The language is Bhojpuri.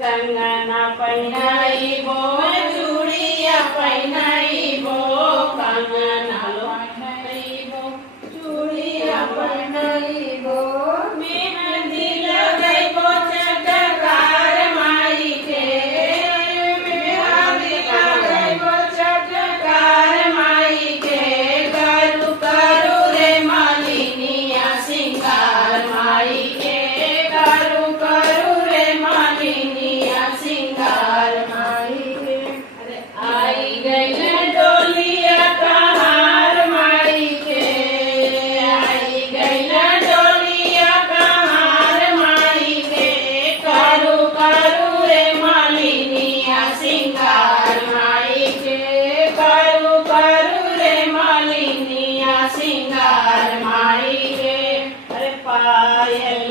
कंगना पहिनाइबो चूड़िया पहिनाइबो कंगना पहिनाइबो चूड़िया पहिनाइबो मेहंदी लगाइबो चटकार माई के मेहंदी लगाइबो चटकार माई के करू करू रे मालिनिया सिंगार माई के करू करू रे मालिनिया सिंगार माई के अरे आई गई डोलिया कहार माई के आई गई डोलिया कहार माई के करू करू रे मालिनिया सिंगार माई के करू करू रे मालिनिया सिंगार माई के अरे पायल